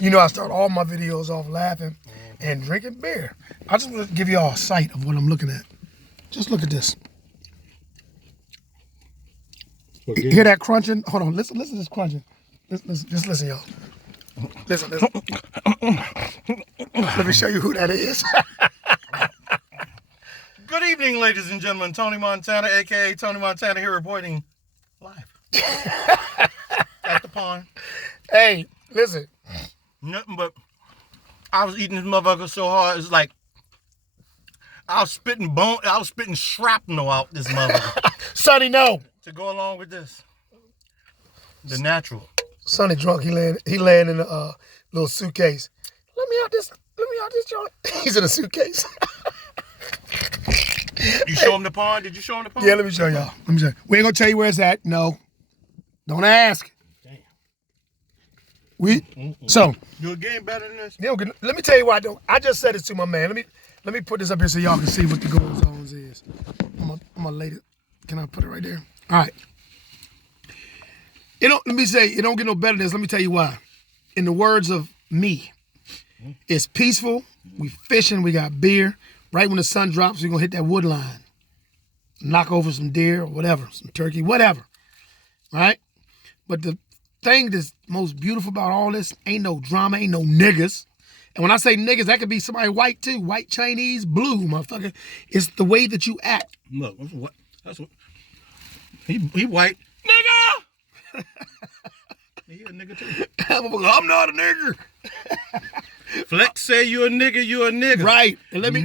You know I start all my videos off laughing and drinking beer. I just want to give you all a sight of what I'm looking at. Just look at this. Hear that crunching? Hold on, listen to this crunching. Just listen, y'all. Listen. Let me show you who that is. Good evening, ladies and gentlemen. Tony Montana, a.k.a. Tony Montana, here reporting live at the pond. Hey, listen. Nothing but I was eating this motherfucker so hard, it's like I was spitting shrapnel out this motherfucker. Sonny, no. To go along with this. The natural. Sonny drunk, he laying in a little suitcase. Let me out this joint. He's in a suitcase. You show him the pond? Did you show him the pond? Yeah, let me show y'all. We ain't gonna tell you where it's at. No. Don't ask. Damn. So you a game better than this? Yeah, let me tell you what I do. I just said it to my man. Let me put this up here so y'all can see what the gold zones is. I'm gonna lay it. Can I put it right there? All right. Let me say, it don't get no better than this. Let me tell you why. In the words of me, it's peaceful. We fishing. We got beer. Right when the sun drops, we're going to hit that wood line. Knock over some deer or whatever, some turkey, whatever. Right? But the thing that's most beautiful about all this, ain't no drama, ain't no niggas. And when I say niggas, that could be somebody white too. White, Chinese, blue, motherfucker. It's the way that you act. Look, that's what. He white. Nigga! He a nigga too. I'm not a nigger. Flex say you a nigga. Right. And let me...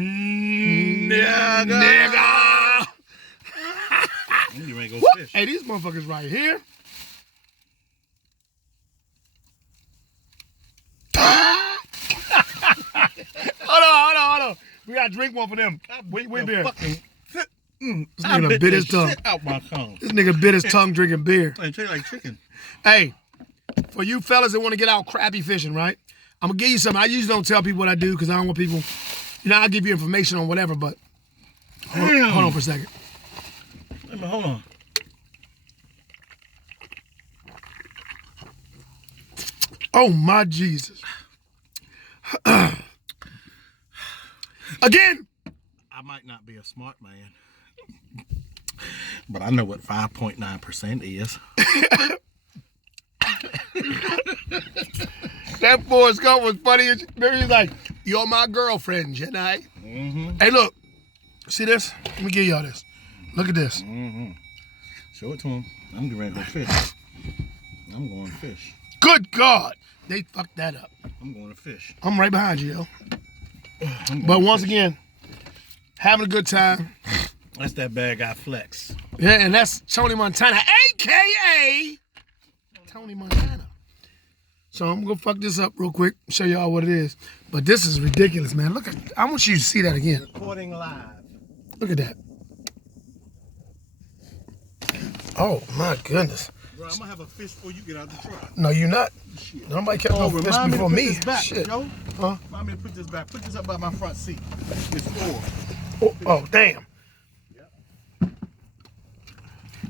Nigga. You ain't go fish. Hey, these motherfuckers right here. Hold on. We gotta drink one for them. Wait beer. This nigga bit his tongue. Out my tongue. This nigga bit his tongue drinking beer. It tastes like chicken. Hey, for you fellas that want to get out crappie fishing, right? I'm gonna give you something. I usually don't tell people what I do because I don't want people, I'll give you information on whatever, but hold on for a second. Hold on. Oh my Jesus. Again. I might not be a smart man, but I know what 5.9% is. That Forrest Gump was funny. He's like, you're my girlfriend, Jedi. Mm-hmm. Hey, look. See this? Let me give y'all this. Look at this. Mm-hmm. Show it to him. I'm getting ready to go fish. I'm going to fish. Good God. They fucked that up. I'm going to fish. I'm right behind you, yo. But once again, having a good time. That's that bad guy Flex. Yeah, and that's Tony Montana, a.k.a. Tony Montana. So I'm going to fuck this up real quick, show y'all what it is. But this is ridiculous, man. Look at, I want you to see that again. Recording live. Look at that. Oh, my goodness. Bro, I'm going to have a fish before you get out the truck. No, you're not. Shit. Nobody kept no fish before me. Back, shit. Yo. Huh? Remind me to put this back. Put this up by my front seat. It's full. Oh, damn.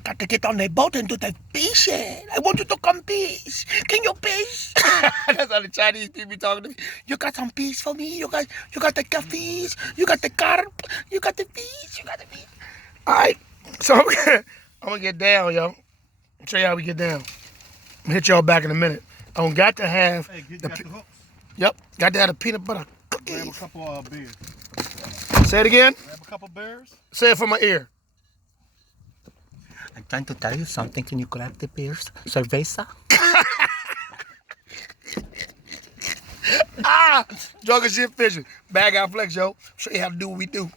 Got to get on the boat and do the fishing. I want you to come fish. Can you fish? That's how the Chinese people talking to me. You got some fish for me? You got the catfish? You got the carp? You got the fish? All right. So I'm going to get down, yo. Show you how we get down. I'm going to hit y'all back in a minute. I got to have... Hey, got the hooks? Yep. Got to have the peanut butter cookies. Grab a couple of beers. Say it again. Grab a couple beers. Say it from my ear. I'm trying to tell you something. Can you grab the beers? Cerveza? Drunk as shit fishing. Bag out Flex, yo. Show you how to do what we do.